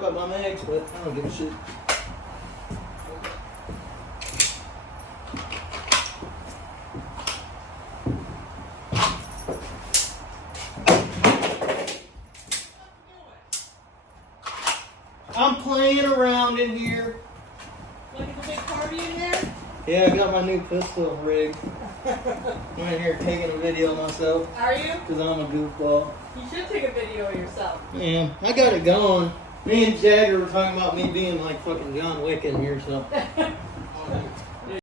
fuck up my mix, but I don't give a shit. I'm playing around in here. Like a big party in there? Yeah, I got my new pistol rigged. I'm in here taking a video of myself. Are you? Because I'm a goofball. You should take a video of yourself. Yeah, I got it going. Me and Jagger were talking about me being like fucking John Wick in here, so